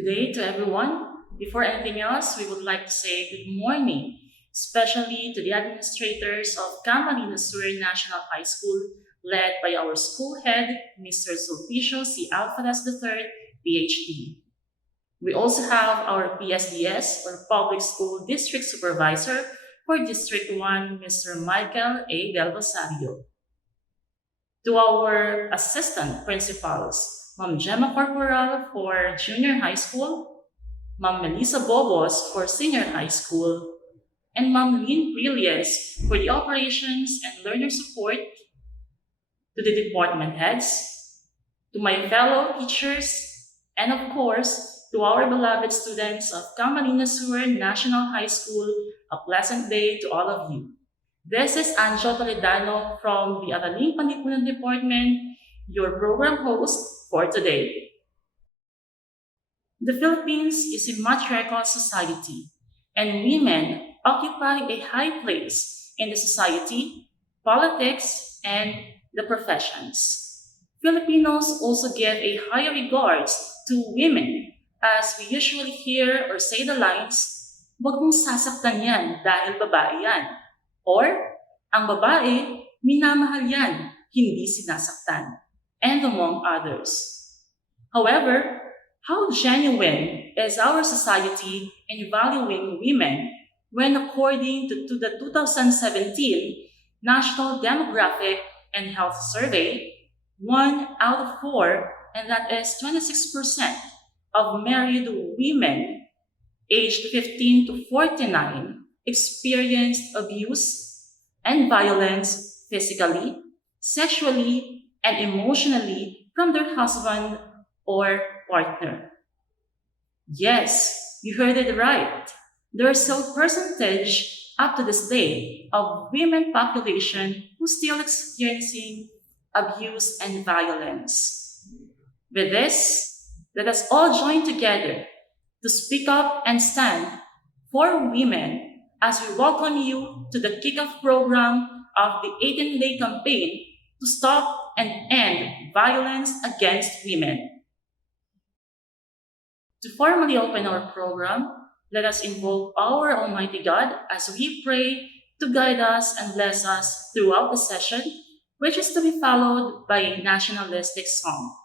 Good day to everyone. Before anything else, we would like to say good morning, especially to the administrators of Camarines Sur National High School, led by our school head, Mr. Sulpicio C. Alvarez III, PhD. We also have our PSDS, or Public School District Supervisor for District 1, Mr. Michael A. Del Rosario. To our assistant principals, Ma'am Gemma Corporal for Junior High School, Ma'am Melissa Bobos for Senior High School, and Ma'am Lynn Brilles for the Operations and Learner Support, to the department heads, to my fellow teachers, and of course, to our beloved students of Camarines Sur National High School, a pleasant day to all of you. This is Angel Toledano from the Araling Panlipunan Department, your program host for today. The Philippines is a matriarchal society, and women occupy a high place in the society, politics, and the professions. Filipinos also give a higher regards to women, as we usually hear or say the lines, "Wag mong sasaktan yan dahil babae yan." Or, "Ang babae, minamahal yan, hindi sinasaktan," and among others. However, how genuine is our society in valuing women when, according to the 2017 National Demographic and Health Survey, 1 out of 4, and that is 26% of married women aged 15 to 49 experienced abuse and violence physically, sexually, and emotionally from their husband or partner. Yes, you heard it right. There is still percentage up to this day of women population who still experiencing abuse and violence. With this, let us all join together to speak up and stand for women as we welcome you to the kickoff program of the 18-day campaign to stop and end violence against women. To formally open our program, let us invoke our Almighty God as we pray to guide us and bless us throughout the session, which is to be followed by a nationalistic song.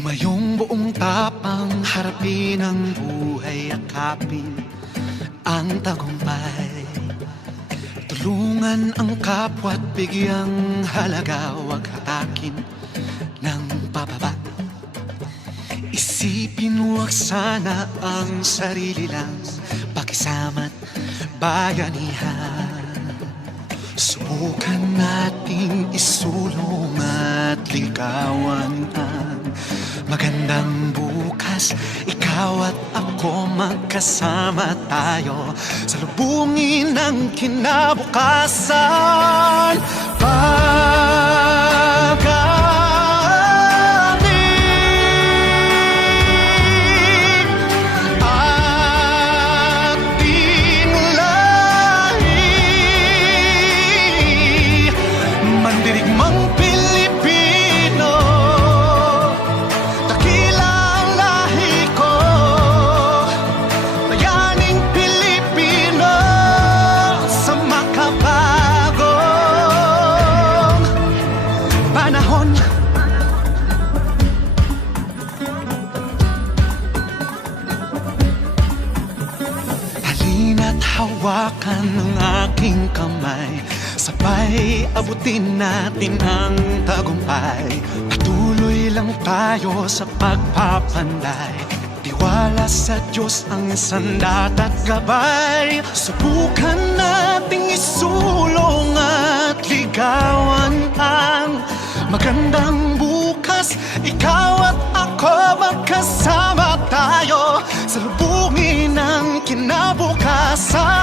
Tumayong buong tapang harapin ang buhay, akapin ang tagumpay. Tulungan ang kapwa't bigyang halaga, huwag hatakin ng pababa. Isipin huwag sana ang sarili lang, pakisama't bayanihan. Subukan nating isulong at ligawan ang magandang bukas. Ikaw at ako magkasama tayo, salubungin ang kinabukasan. Mandirigmang Pilipino, dakila ang lahi ko, bayaning Pilipino sa makabagong panahon. Halina't hawakan ng aking kamay, sabay abutin natin ang tagumpay. Patuloy lang tayo sa pagpapanday, tiwala sa Diyos ang sandat at gabay. Subukan nating isulong at ligawan ang magandang bukas. Ikaw at ako magkasama tayo, salubungin ang kinabukasan.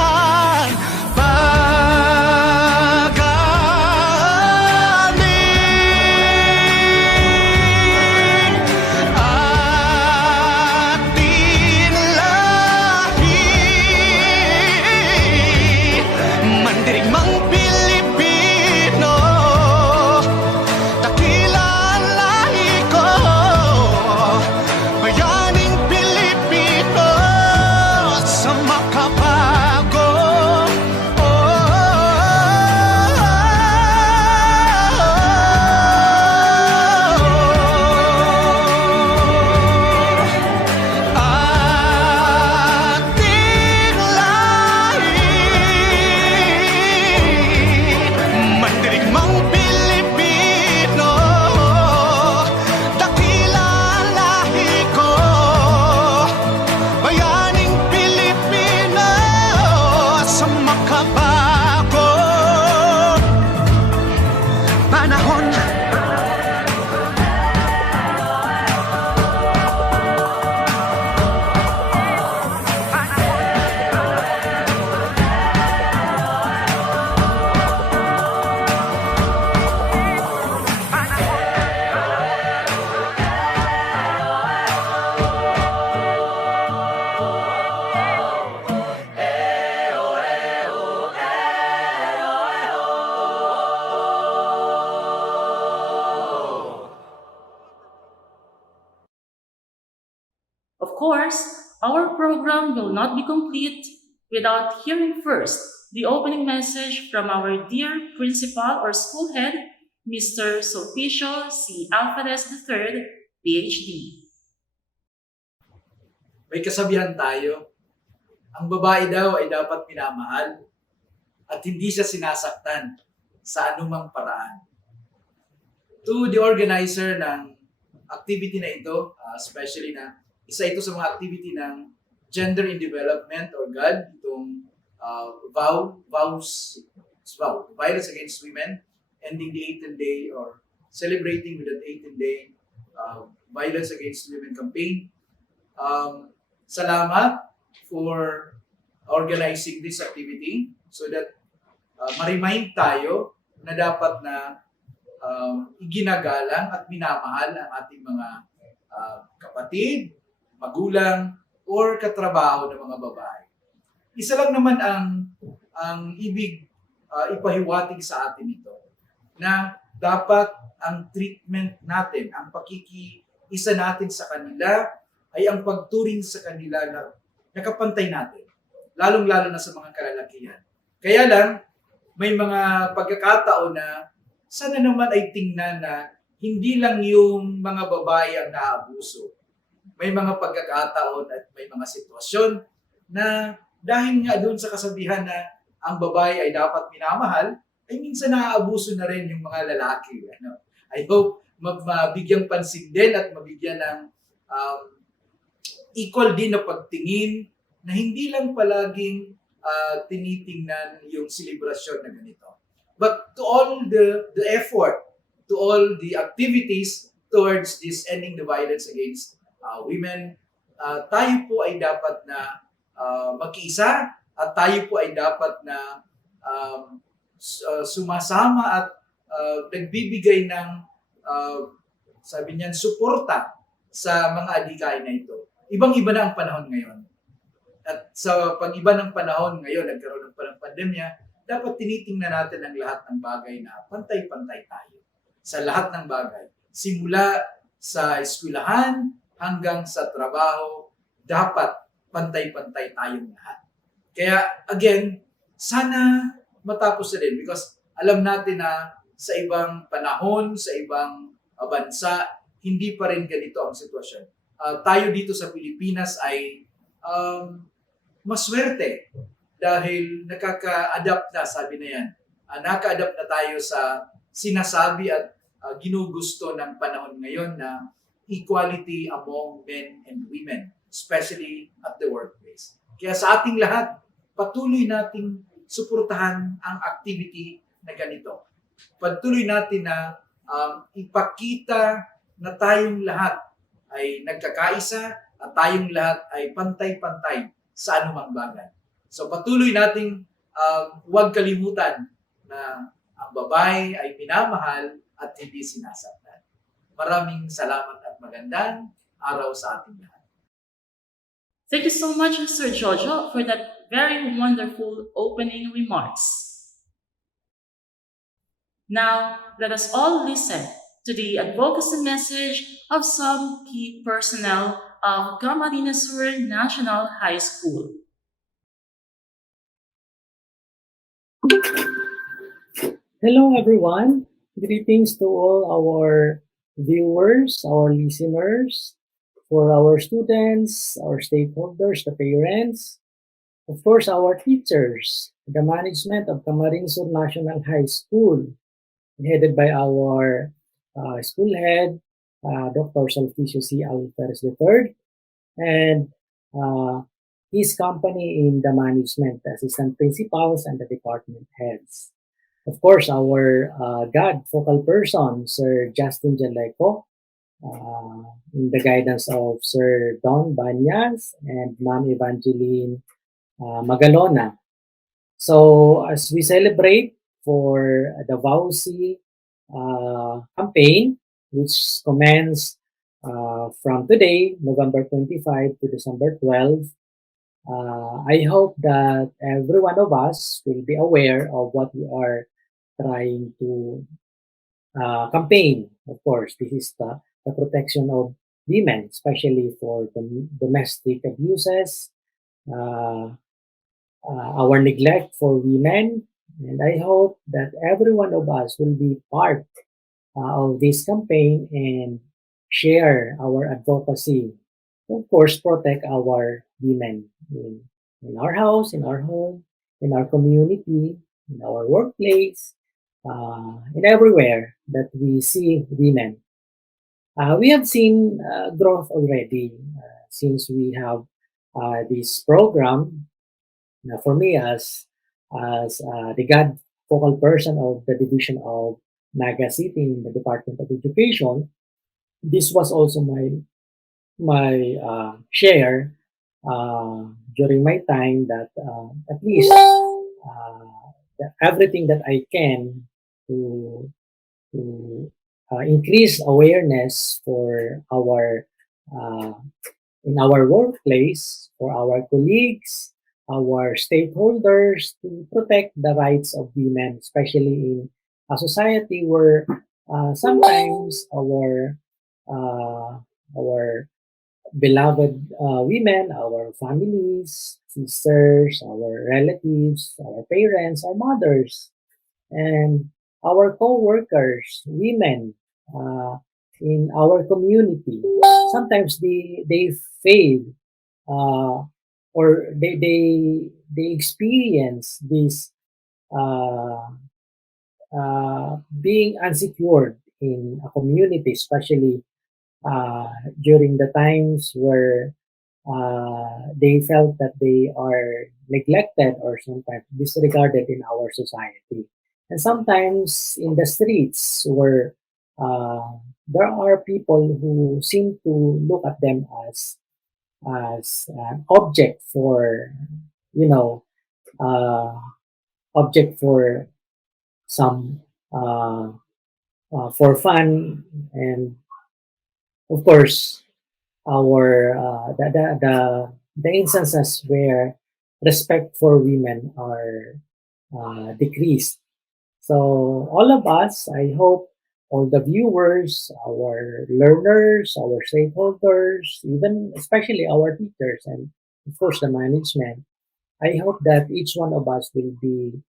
Mandirigmang Pilipino, dakila ang lahi ko, bayaning Pilipino sa makabago. Ating lahi, mandirigmang Pilipino, dakila ang lahi ko, bayaning Pilipino sa makabago panahon. Of course, our program will not be complete without hearing first the opening message from our dear principal or school head, Mr. Sulpicio C. Alvarez III, PhD. May kasabihan tayo, ang babae daw ay dapat minamahal at hindi siya sinasaktan sa anumang paraan. To the organizer ng activity na ito, especially na isa ito sa mga activity ng Gender in Development or GAD, itong Violence Against Women, ending the 18th day or celebrating with the 18th day Violence Against Women campaign. Salamat for organizing this activity so that ma-remind tayo na dapat na iginagalang at minamahal ang ating mga kapatid, magulang, or katrabaho ng mga babae. Isa lang naman ang ibig ipahiwatig sa atin ito, na dapat ang treatment natin, ang pakikiisa natin sa kanila ay ang pagturing sa kanila na nakapantay natin, lalong-lalo na sa mga kalalakihan. Kaya lang, may mga pagkakataon na sana naman ay tingnan na hindi lang yung mga babae ang naaabuso. May mga pagkakataon at may mga sitwasyon na dahil nga doon sa kasabihan na ang babae ay dapat minamahal, ay minsan naaabuso na rin yung mga lalaki. Ano? I hope mabigyang pansin din at mabigyan ng um, equal din na pagtingin na hindi lang palaging tinitingnan yung selebrasyon na ganito. But to all the effort, to all the activities towards this ending the violence against women, tayo po ay dapat na magkiisa at tayo po ay dapat na sumasama at nagbibigay ng sabi niyan, suporta sa mga adhikain na ito. Ibang-iba na ang panahon ngayon. At sa pag-iba ng panahon ngayon, nagkaroon ng pandemya, dapat tinitingnan natin ang lahat ng bagay na pantay-pantay tayo. Sa lahat ng bagay. Simula sa eskwelahan hanggang sa trabaho, dapat pantay-pantay tayong lahat. Kaya again, sana matapos na din because alam natin na sa ibang panahon, sa ibang bansa, hindi pa rin ganito ang sitwasyon. Tayo dito sa Pilipinas ay maswerte dahil nakaka-adapt na, sabi na yan. Naka-adapt na tayo sa sinasabi at ginugusto ng panahon ngayon na equality among men and women, especially at the workplace. Kaya sa ating lahat, patuloy nating suportahan ang activity na ganito. Patuloy natin na ipakita na tayong lahat ay nagkakaisa at tayong lahat ay pantay-pantay sa anumang bagay. So patuloy nating huwag kalimutan na ang babae ay minamahal at hindi sinasaktan. Maraming salamat at magandang araw sa ating lahat. Thank you so much, Sir Jojo, for that very wonderful opening remarks. Now, let us all listen to the advocacy message of some key personnel of Camarines Sur National High School. Hello, everyone. Greetings to all our viewers, our listeners, for our students, our stakeholders, the parents, of course, our teachers, the management of Camarines Sur National High School, headed by our school head, Dr. Sulpicio C. Alvarez III, and his company in the management, the assistant principals, and the department heads. Of course, our GAD focal person, Sir Justin Jaleco, in the guidance of Sir Don Banyas and Ma'am Evangeline Magalona. So, as we celebrate for the VAUSI campaign, which commenced from today, November 25 to December 12, I hope that every one of us will be aware of what we are trying to campaign. Of course, this is the protection of women, especially for the domestic abuses, our neglect for women, and I hope that every one of us will be part of this campaign and share our advocacy. Of course, protect our women in our house, in our home, in our community, in our workplace, in everywhere that we see women. We have seen growth already since we have this program. Now, for me, as the GAD focal person of the Division of Naga City in the Department of Education, this was also my share during my time that at least everything that I can to increase awareness for our in our workplace, for our colleagues, our stakeholders, to protect the rights of women, especially in a society where sometimes our beloved women, our families, sisters, our relatives, our parents, our mothers, and our co-workers, women, in our community. Sometimes they fail, or they experience this uh, being unsecured in a community, especially during the times where they felt that they are neglected or sometimes disregarded in our society. And sometimes in the streets where there are people who seem to look at them as an object for, you know, uh, object for some for fun, and of course our the instances where respect for women are decreased. So all of us, I hope all the viewers, our learners, our stakeholders, even especially our teachers and of course the management, I hope that each one of us will be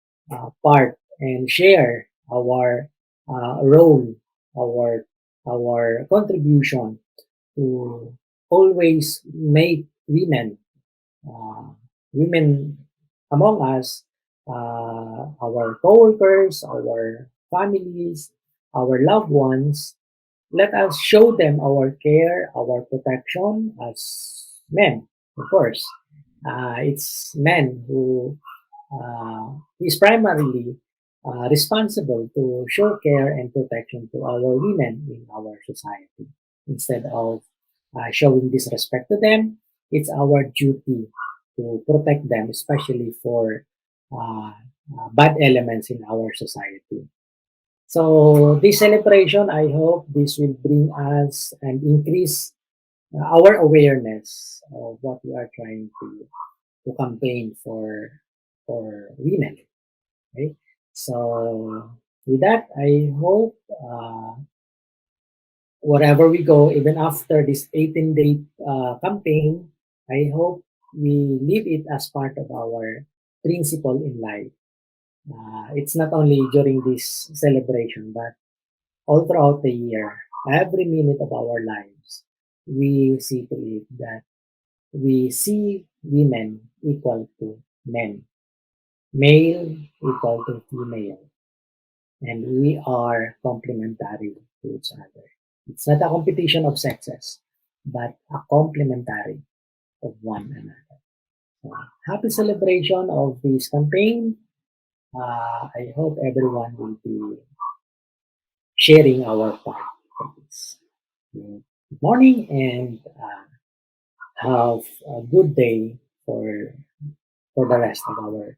part and share our role, our contribution to always make uh, women among us, our coworkers, our families, our loved ones. Let us show them our care, our protection as men, of course. It's men who is primarily responsible to show care and protection to our women in our society. Instead of showing disrespect to them, it's our duty to protect them, especially for bad elements in our society. So this celebration, I hope this will bring us and increase our awareness of what we are trying to campaign for women. Okay? So with that, I hope wherever we go, even after this 18-day campaign, I hope we leave it as part of our principle in life. It's not only during this celebration, but all throughout the year, every minute of our lives, we see to it that we see women equal to men, male equal to female, and we are complementary to each other. It's not a competition of sexes, but a complementary of one another. So, happy celebration of this campaign. I hope everyone will be sharing our part for this. Good morning and have a good day for the rest of our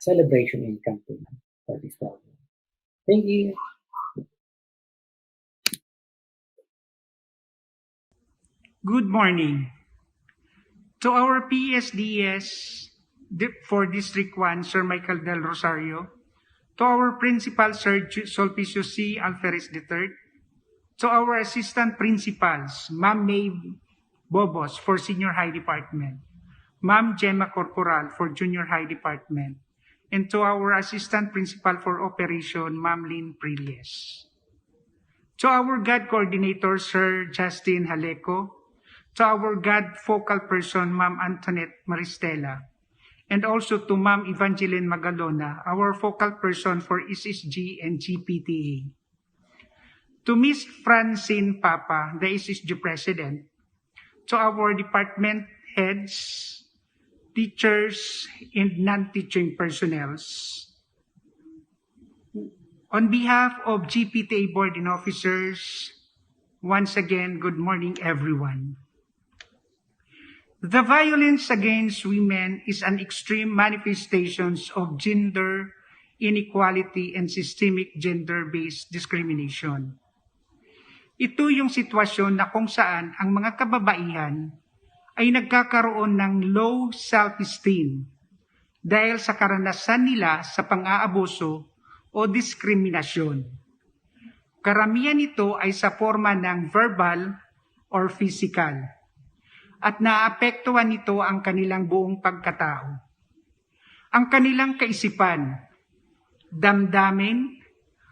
celebration in campaign for this program. Thank you. Good morning. To our PSDS for District 1, Sir Michael Del Rosario, to our Principal, Sir Solpicio C. Alferez III, to our Assistant Principals, Ma'am May Bobos for Senior High Department, Ma'am Gemma Corporal for Junior High Department, and to our Assistant Principal for Operation, Ma'am Lynn Prilles. To our GAD Coordinator, Sir Justin Haleco, to our GAD Focal Person, Ma'am Antoinette Maristela, and also to Ma'am Evangeline Magalona, our Focal Person for SSG and GPTA. To Miss Francine Papa, the SSG President, to our department heads, teachers, and non-teaching personnels. On behalf of GPTA Board and Officers, once again, good morning everyone. The violence against women is an extreme manifestation of gender inequality and systemic gender-based discrimination. Ito yung sitwasyon na kung saan ang mga kababaihan ay nagkakaroon ng low self-esteem dahil sa karanasan nila sa pang-aabuso o diskriminasyon. Karamihan ito ay sa forma ng verbal or physical at naapektuhan nito ang kanilang buong pagkatao. Ang kanilang kaisipan, damdamin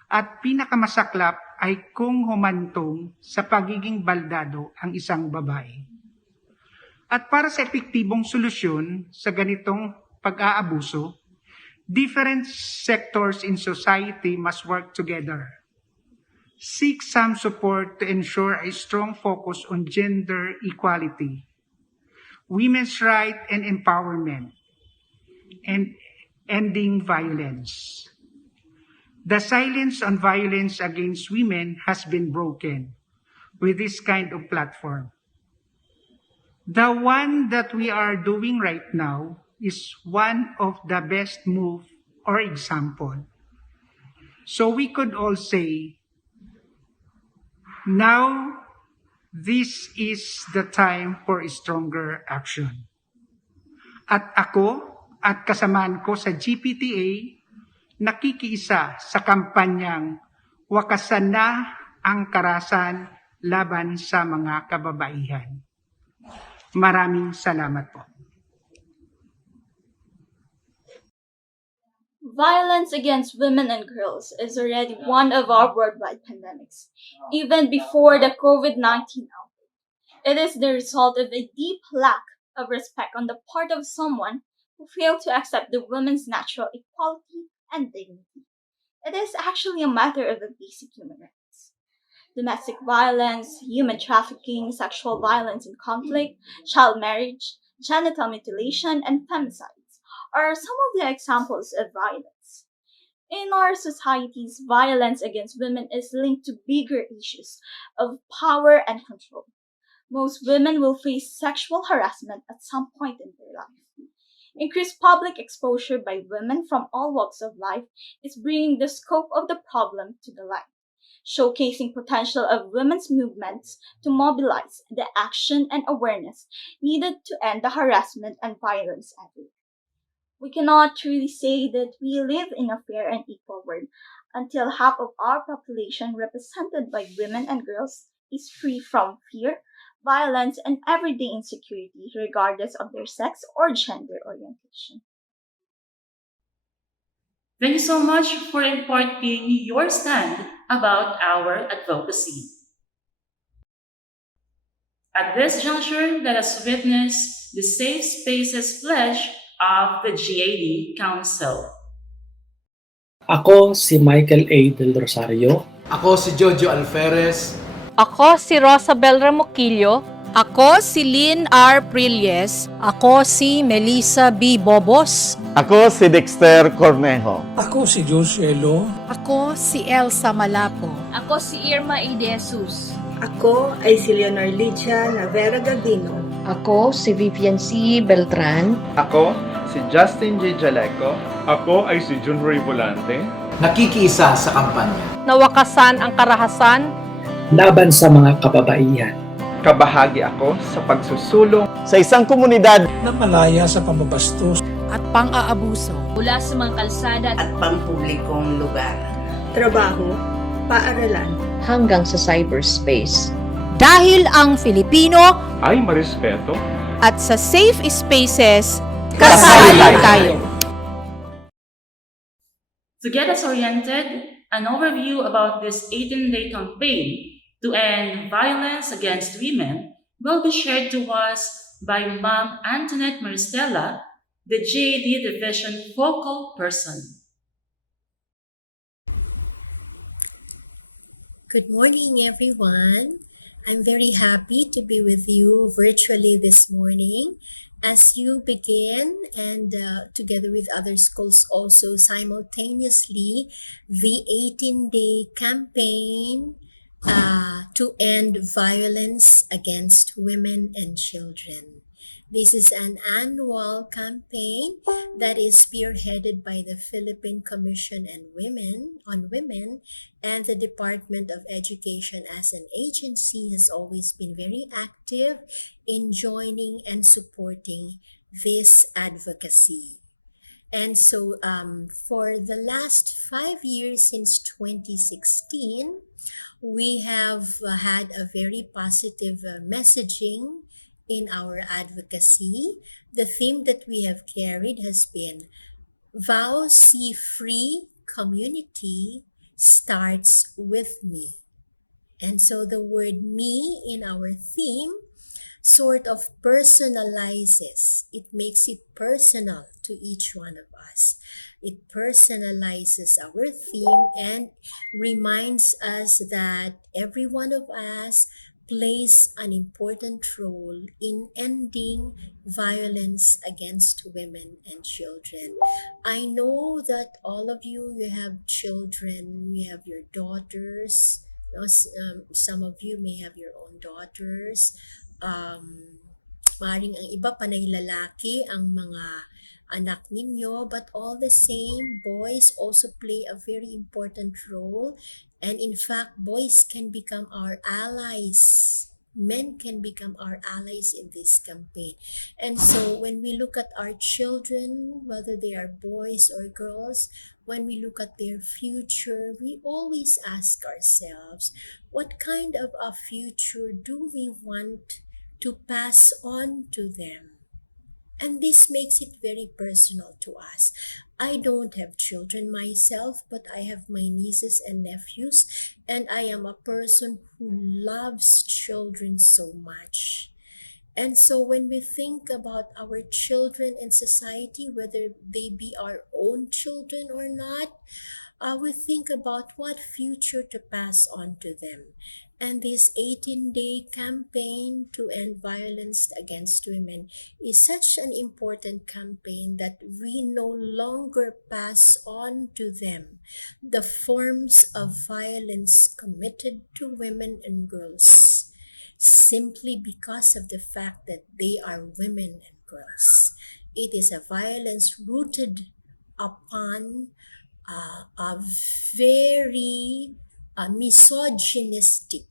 at pinakamasaklap ay kung humantong sa pagiging baldado ang isang babae. At para sa epektibong solusyon sa ganitong pag-aabuso, different sectors in society must work together. Seek some support to ensure a strong focus on gender equality, women's rights and empowerment, and ending violence. The silence on violence against women has been broken with this kind of platform. The one that we are doing right now is one of the best move or example. So we could all say, now this is the time for stronger action. At ako at kasamaan ko sa GPTA, nakikiisa sa kampanyang wakasan na ang karahasan laban sa mga kababaihan. Maraming salamat po. Violence against women and girls is already one of our worldwide pandemics, even before the COVID-19 outbreak. It is the result of a deep lack of respect on the part of someone who failed to accept the women's natural equality and dignity. It is actually a matter of the basic human rights. Domestic violence, human trafficking, sexual violence in conflict, child marriage, genital mutilation, and femicides are some of the examples of violence. In our societies, violence against women is linked to bigger issues of power and control. Most women will face sexual harassment at some point in their life. Increased public exposure by women from all walks of life is bringing the scope of the problem to the light, showcasing potential of women's movements to mobilize the action and awareness needed to end the harassment and violence everywhere. We cannot truly say that we live in a fair and equal world until half of our population represented by women and girls is free from fear, violence, and everyday insecurity regardless of their sex or gender orientation. Thank you so much for imparting your stand about our advocacy. At this juncture, let us witness the Safe Spaces Pledge of the GAD Council. Ako si Michael A. Del Rosario. Ako si Jojo Alferez. Ako si Rosabel Ramoquillo. Ako si Lynn R. Prilles. Ako si Melissa B. Bobos. Ako si Dexter Cornejo. Ako si Josielo. Ako si Elsa Malapo. Ako si Irma E. De Jesus. Ako ay si Leonor Lydia Navera Galdino. Ako si Vivian C. Beltran. Ako si Justin J. Jaleco. Ako ay si Junroy Volante. Nakikiisa sa kampanya. Nawakasan ang karahasan Laban sa mga kababaihan. Kabahagi ako sa pagsusulong Sa isang komunidad Na malaya sa pambabastos At pang-aabuso. Mula sa mga kalsada At pampublikong lugar. Trabaho, paaralan. Hanggang sa cyberspace. Dahil ang Filipino ay marespeto at sa safe spaces, kasali tayo. To get us oriented, an overview about this 18-day campaign to end violence against women will be shared to us by Ma'am Antoinette Maristella, the GAD Division focal person. Good morning, everyone. I'm very happy to be with you virtually this morning as you begin and together with other schools also simultaneously the 18-day campaign to end violence against women and children. This is an annual campaign that is spearheaded by the Philippine Commission on Women, and the Department of Education as an agency has always been very active in joining and supporting this advocacy. And so for the last 5 years since 2016, we have had a very positive messaging in our advocacy. The theme that we have carried has been Vow See Free Community Starts With Me. And so the word me in our theme sort of personalizes. It makes it personal to each one of us. It personalizes our theme and reminds us that every one of us plays an important role in ending violence against women and children. I know that all of you have children, you have your daughters. Some of you may have your own daughters. Maring ang iba panay lalaki ang mga anak ninyo, but all the same, boys also play a very important role. And in fact, boys can become our allies. Men can become our allies in this campaign. And so when we look at our children, whether they are boys or girls, when we look at their future, we always ask ourselves, what kind of a future do we want to pass on to them? And this makes it very personal to us. I don't have children myself, but I have my nieces and nephews, and I am a person who loves children so much. And so when we think about our children in society, whether they be our own children or not, we think about what future to pass on to them. And this 18-day campaign to end violence against women is such an important campaign that we no longer pass on to them the forms of violence committed to women and girls simply because of the fact that they are women and girls. It is a violence rooted upon a very misogynistic,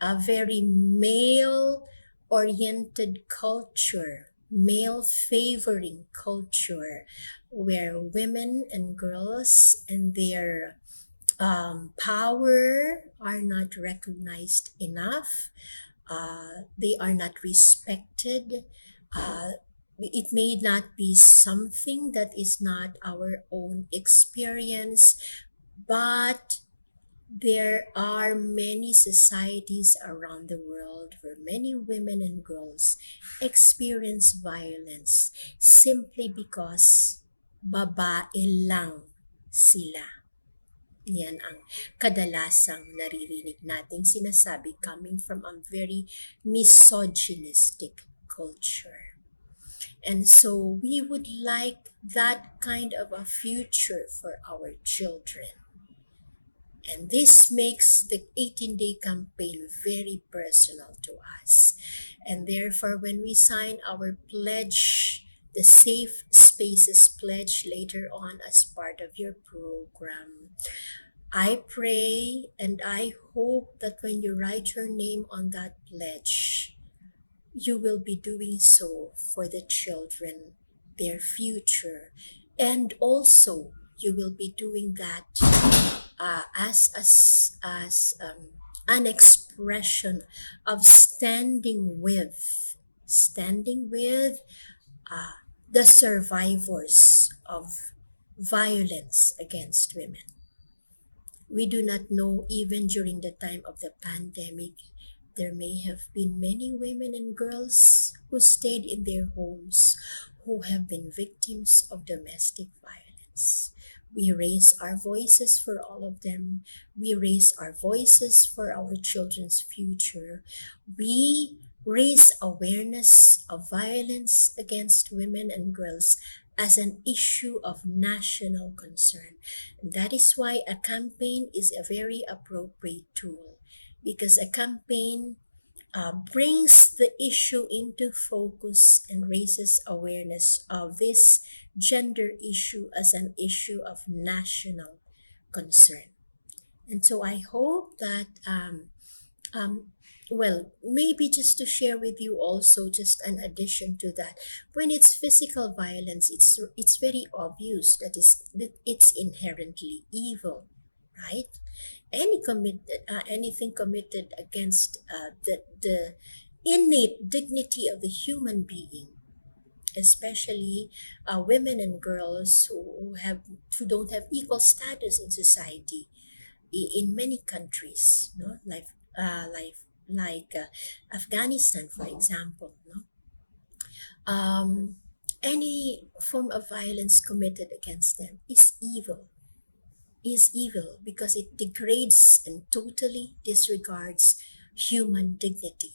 a very male-oriented culture, male-favoring culture, where women and girls and their power are not recognized enough. They are not respected. It may not be something that is not our own experience, but there are many societies around the world where many women and girls experience violence simply because babae lang sila. Yan ang kadalasang naririnig nating sinasabi coming from a very misogynistic culture. And so we would like that kind of a future for our children. And this makes the 18-day campaign very personal to us. And therefore, when we sign our pledge, the Safe Spaces pledge later on as part of your program, I pray and I hope that when you write your name on that pledge, you will be doing so for the children, their future, and also you will be doing that as an expression of standing with the survivors of violence against women. We do not know, even during the time of the pandemic, there may have been many women and girls who stayed in their homes who have been victims of domestic violence. We raise our voices for all of them. We raise our voices for our children's future. We raise awareness of violence against women and girls as an issue of national concern. And that is why a campaign is a very appropriate tool, because a campaign brings the issue into focus and raises awareness of this gender issue as an issue of national concern. And so I hope that, maybe just to share with you also, just an addition to that, when it's physical violence, it's very obvious that it's inherently evil, right? Anything committed against the innate dignity of the human being, especially women and girls who don't have equal status in society, in many countries, no, like Afghanistan, for example, no. Any form of violence committed against them is evil because it degrades and totally disregards human dignity,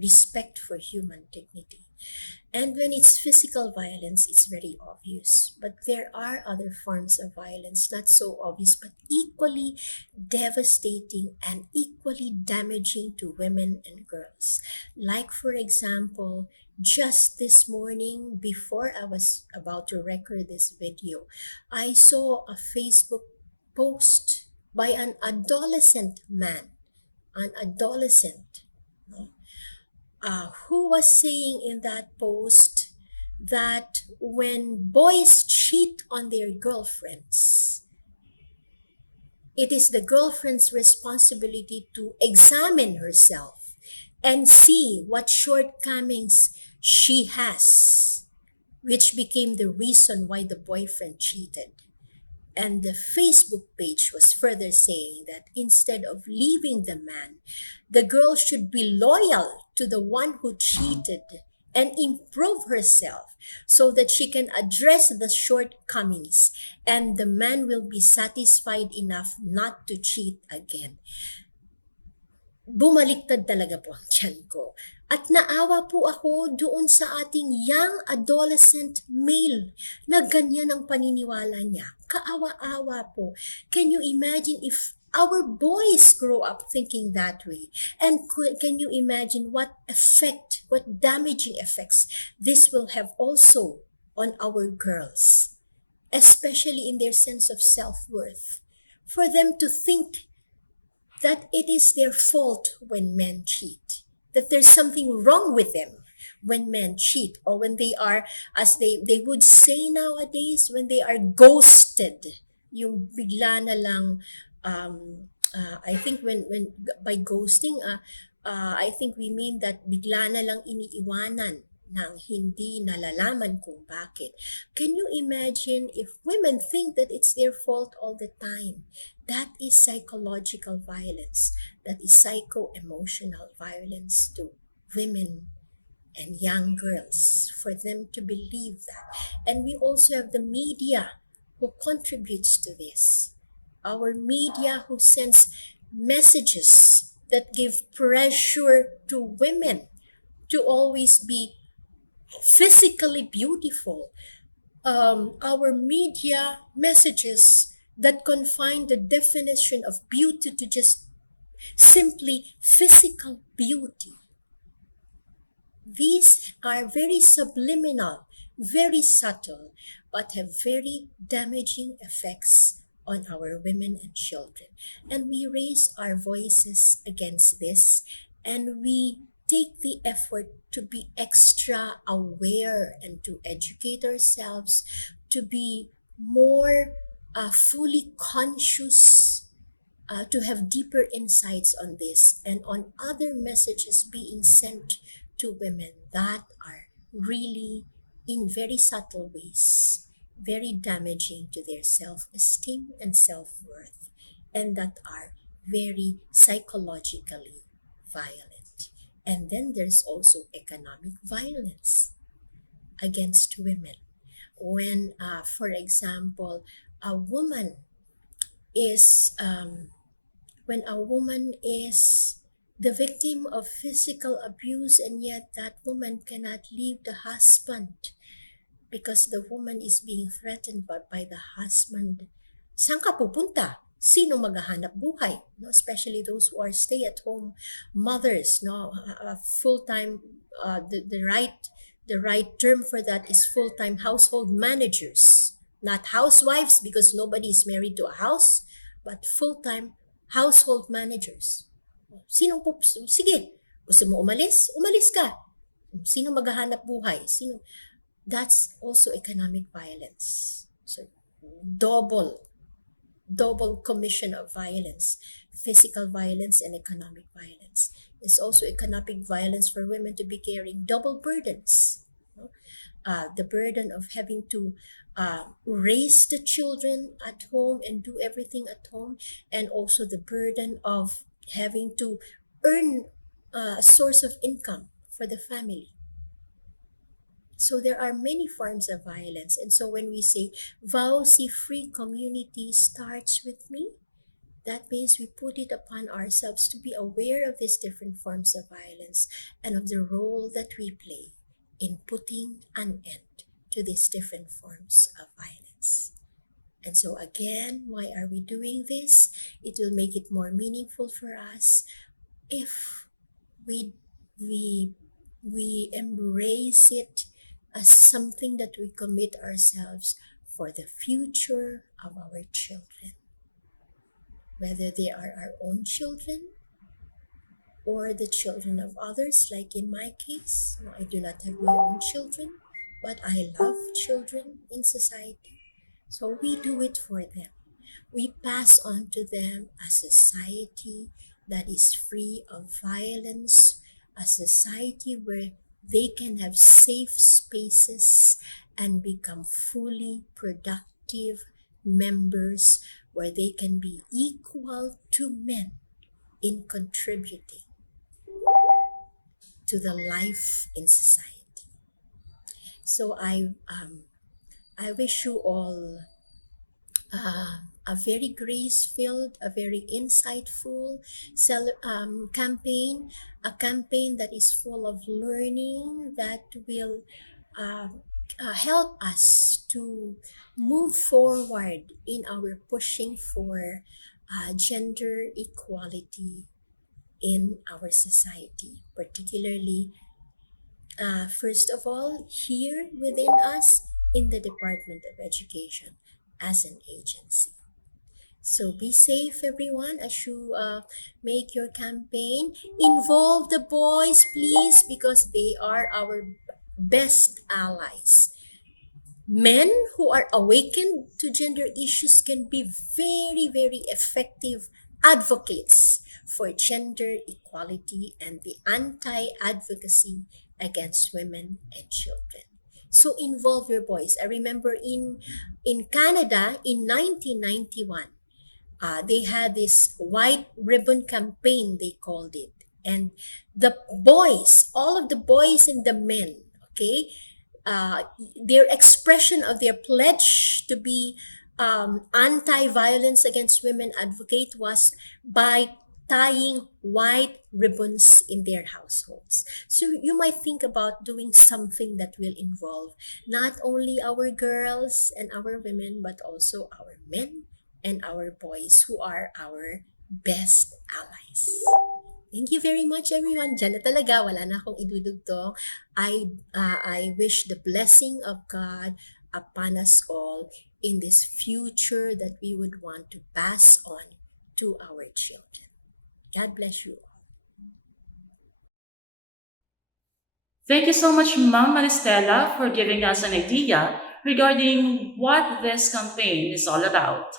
respect for human dignity. And when it's physical violence, it's very obvious. But there are other forms of violence, not so obvious, but equally devastating and equally damaging to women and girls. Like, for example, just this morning, before I was about to record this video, I saw a Facebook post by an adolescent man, who was saying in that post that when boys cheat on their girlfriends, it is the girlfriend's responsibility to examine herself and see what shortcomings she has, which became the reason why the boyfriend cheated. And the Facebook page was further saying that instead of leaving the man, the girl should be loyal to the one who cheated and improve herself so that she can address the shortcomings and the man will be satisfied enough not to cheat again. Bumaliktad talaga po ang tiyan ko. At naawa po ako doon sa ating young adolescent male na ganyan ang paniniwala niya. Kaawa-awa po. Can you imagine if our boys grow up thinking that way? And can you imagine what damaging effects this will have also on our girls, especially in their sense of self-worth? For them to think that it is their fault when men cheat, that there's something wrong with them when men cheat, or when they are, as they would say nowadays, when they are ghosted. Yung bigla na lang, I think when by ghosting, I think we mean that bigla na lang iniiwanan nang hindi nalalaman kung bakit. Can you imagine if women think that it's their fault all the time? That is psychological violence. That is psycho-emotional violence to women and young girls, for them to believe that. And we also have the media who contributes to this. Our media who sends messages that give pressure to women to always be physically beautiful. Our media messages that confine the definition of beauty to just simply physical beauty. These are very subliminal, very subtle, but have very damaging effects on our women and children. And we raise our voices against this, and we take the effort to be extra aware and to educate ourselves, to be more fully conscious, to have deeper insights on this and on other messages being sent to women that are really, in very subtle ways, very damaging to their self-esteem and self-worth, and that are very psychologically violent. And then there's also economic violence against women. When, for example, a woman is the victim of physical abuse, and yet that woman cannot leave the husband because the woman is being threatened by the husband. Saan ka pupunta? Sino maghahanap buhay? No, especially those who are stay-at-home mothers. No, full-time. The right term for that is full-time household managers. Not housewives, because nobody is married to a house, but full-time household managers. Sige, gusto mo umalis? Umalis ka. Sino maghahanap buhay? That's also economic violence. So, double commission of violence, physical violence and economic violence. It's also economic violence for women to be carrying double burdens. The burden of having to raise the children at home and do everything at home, and also the burden of having to earn a source of income for the family. So there are many forms of violence. And so when we say VAUSI-free community starts with me, that means we put it upon ourselves to be aware of these different forms of violence and of the role that we play in putting an end to these different forms of violence. And so again, why are we doing this? It will make it more meaningful for us if we embrace it as something that we commit ourselves for the future of our children. Whether they are our own children or the children of others, like in my case. No, I do not have my own children, but I love children in society. So we do it for them. We pass on to them a society that is free of violence, a society where they can have safe spaces and become fully productive members, where they can be equal to men in contributing to the life in society. So I wish you all a very grace-filled, a very insightful campaign, a campaign that is full of learning, that will help us to move forward in our pushing for gender equality in our society, particularly, first of all, here within us in the Department of Education as an agency. So be safe, everyone, as you make your campaign. Involve the boys, please, because they are our best allies. Men who are awakened to gender issues can be very, very effective advocates for gender equality and the anti-advocacy against women and children. So involve your boys. I remember in Canada in 1991, they had this white ribbon campaign, they called it. And the boys, all of the boys and the men, okay, their expression of their pledge to be anti-violence against women advocate was by tying white ribbons in their households. So you might think about doing something that will involve not only our girls and our women, but also our men and our boys, who are our best allies. Thank you very much, everyone. Diyan na talaga, wala na akong idudugtong. I wish the blessing of God upon us all in this future that we would want to pass on to our children. God bless you all. Thank you so much, Ma'am Maristela, for giving us an idea regarding what this campaign is all about.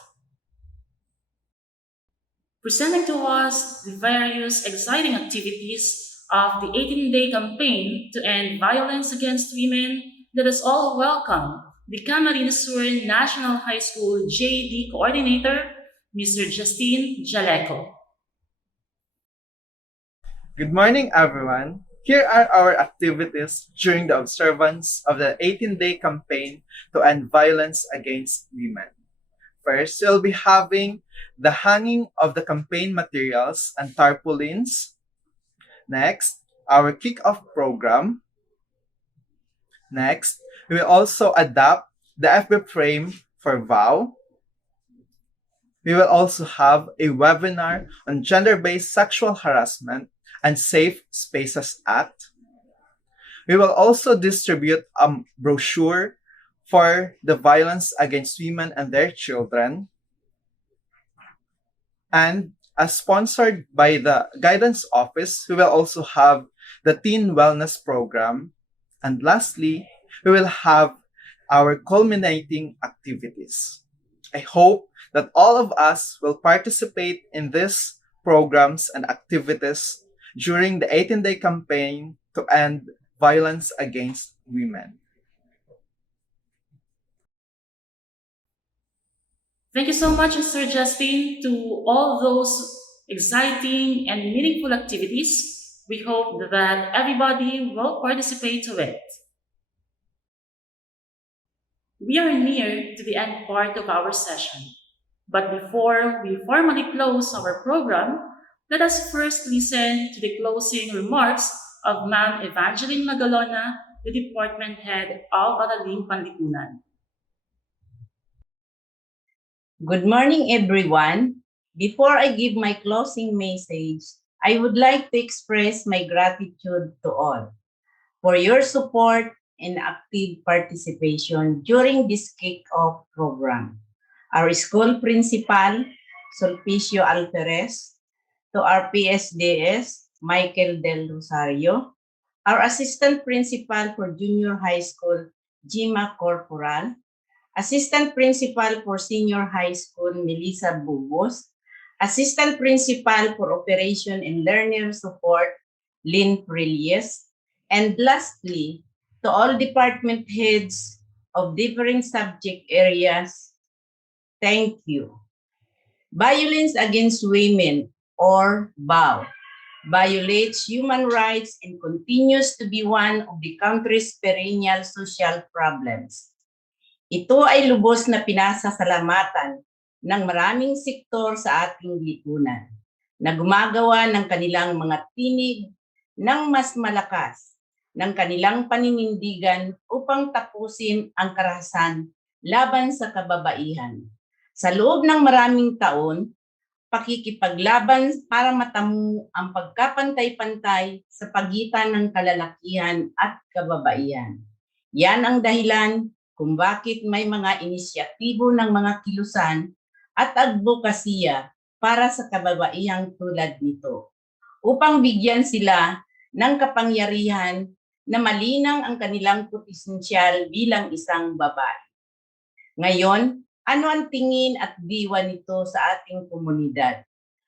Presenting to us the various exciting activities of the 18-day campaign to end violence against women, let us all welcome the Camarines Sur National High School JD Coordinator, Mr. Justine Jaleco. Good morning, everyone. Here are our activities during the observance of the 18-day campaign to end violence against women. First, we'll be having the hanging of the campaign materials and tarpaulins. Next, our kick-off program. Next, we will also adapt the FB frame for VOW. We will also have a webinar on gender-based sexual harassment and Safe Spaces Act. We will also distribute a brochure for the violence against women and their children. And as sponsored by the Guidance Office, we will also have the Teen Wellness Program. And lastly, we will have our culminating activities. I hope that all of us will participate in these programs and activities during the 18-day campaign to end violence against women. Thank you so much, Mr. Justin, to all those exciting and meaningful activities. We hope that everybody will participate to it. We are near to the end part of our session, but before we formally close our program, let us first listen to the closing remarks of Ma'am Evangeline Magalona, the Department Head of Araling Panlipunan. Good morning, everyone. Before I give my closing message, I would like to express my gratitude to all for your support and active participation during this kick-off program. Our school principal, Sulpicio Alperes, to our PSDS, Michael Del Rosario, our assistant principal for junior high school, Jima Corporal, assistant principal for senior high school, Melissa Bubos, assistant principal for operation and learner support, Lynn Prilles, and lastly, to all department heads of different subject areas, thank you. Violence against women, or VAW, violates human rights and continues to be one of the country's perennial social problems. Ito ay lubos na pinasasalamatan ng maraming sektor sa ating lipunan na gumagawa ng kanilang mga tinig ng mas malakas ng kanilang paninindigan upang tapusin ang karahasan laban sa kababaihan. Sa loob ng maraming taon, pakikipaglaban para matamo ang pagkapantay-pantay sa pagitan ng kalalakihan at kababaihan. Yan ang dahilan kung bakit may mga inisyatibo ng mga kilusan at advokasya para sa kababaihang tulad nito, upang bigyan sila ng kapangyarihan na malinang ang kanilang potensyal bilang isang babae. Ngayon, ano ang tingin at diwa nito sa ating komunidad?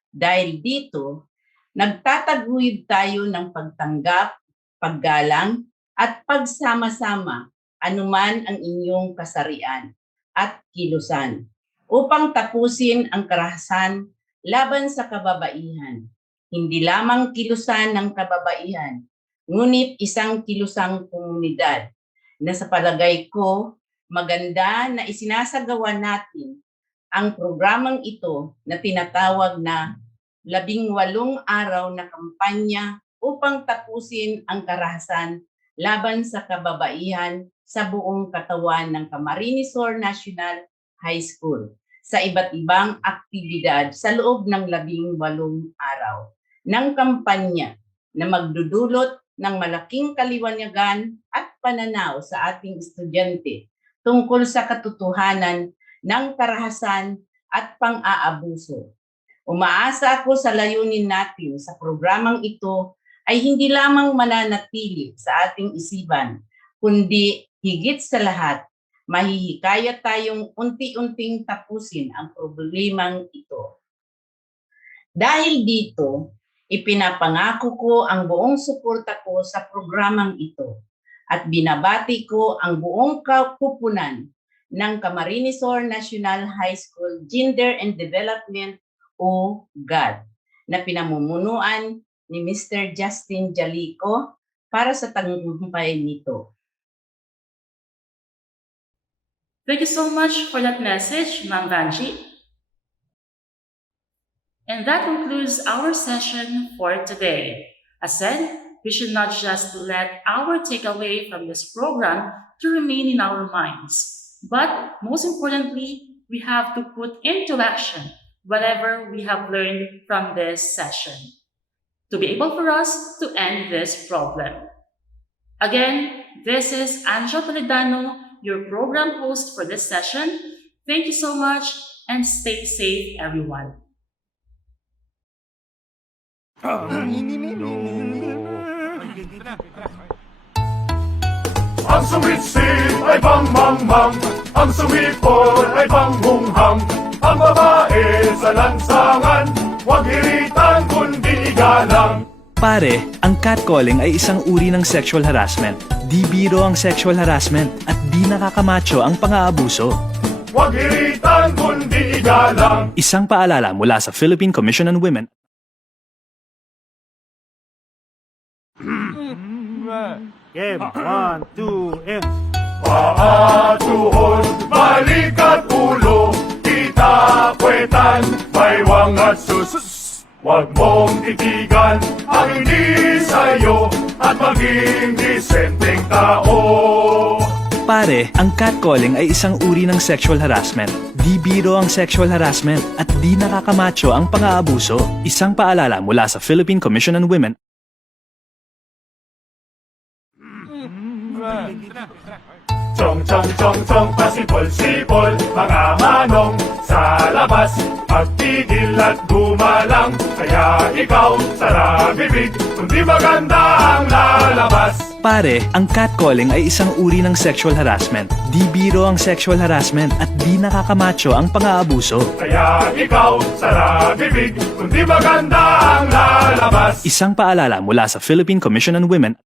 Dahil dito, nagtataguyod tayo ng pagtanggap, paggalang, at pagsama-sama anuman ang inyong kasarian at kilusan upang tapusin ang karahasan laban sa kababaihan. Hindi lamang kilusan ng kababaihan, ngunit isang kilusang komunidad na sa palagay ko maganda na isinasagawa natin ang programang ito na tinatawag na 18 araw na kampanya upang tapusin ang karahasan laban sa kababaihan sa buong katawan ng Camarines Sur National High School sa iba't ibang aktibidad sa loob ng 18 araw ng kampanya na magdudulot ng malaking kaliwanagan at pananaw sa ating estudyante tungkol sa katotohanan ng karahasan at pang-aabuso. Umaasa ako sa layunin natin sa programang ito ay hindi lamang mananatili sa ating isipan, kundi higit sa lahat, mahihikayat tayong unti-unting tapusin ang problemang ito. Dahil dito, ipinapangako ko ang buong suporta ko sa programang ito at binabati ko ang buong kupunan ng Camarines Sur National High School Gender and Development o GAD na pinamumunuan ni Mr. Justin Jalico para sa tagumpay nito. Thank you so much for that message, Ma'am Vanji. And that concludes our session for today. As said, we should not just let our takeaway from this program to remain in our minds, but most importantly, we have to put into action whatever we have learned from this session to be able for us to end this problem. Again, this is Angel Toledano, your program host for this session. Thank you so much and stay safe, everyone. Ang suwit-sit ay bang-mang-mang, ang suwipon ay bang-hunghang, ang babae sa lansangan, huwag hiritan kundi igalang. Pare, ang catcalling ay isang uri ng sexual harassment. Di biro ang sexual harassment at di nakakamacho ang pang-aabuso. Huwag iritan kundi igalang. Isang paalala mula sa Philippine Commission on Women. Game, 1, 2, and... Paa, tuhod, balik at ulo, kita, kwetan, baywang at sus. Huwag mong titigan ang hindi sa'yo at maging disenteng tao. Pare, ang catcalling ay isang uri ng sexual harassment. Di biro ang sexual harassment at di nakakamacho ang pang-aabuso. Isang paalala mula sa Philippine Commission on Women. Chong, chong, chong, chong, pasipol-sipol, mga manong sa labas. Magtigil at gumalang, kaya ikaw sara bibig, kundi maganda ang lalabas. Pare, ang catcalling ay isang uri ng sexual harassment. Di biro ang sexual harassment at di nakakamacho ang pang-aabuso. Kaya ikaw sara bibig, kundi maganda ang lalabas. Isang paalala mula sa Philippine Commission on Women.